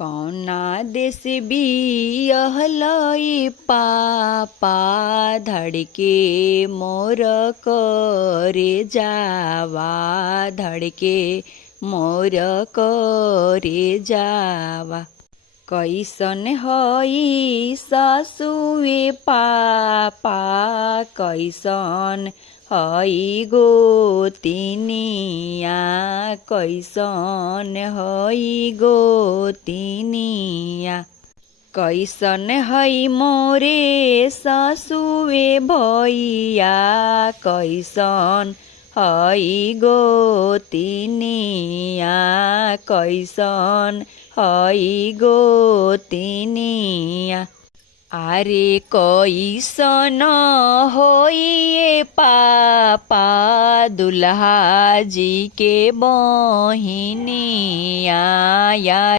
कौना देश बियहलई पापा धड़के मोर करे जावा धड़के मोर करे जावा। कैसन हई सासुए पापा कैसन हई गोतिनिया कैसन हई गोतिनिया। कैसन हई मोरे सासुए भैया कैसन हई गोतिनिया कैसन हई गोतिनिया। आरे कैसन होइए पापा दुल्हा जी के बहिनिया।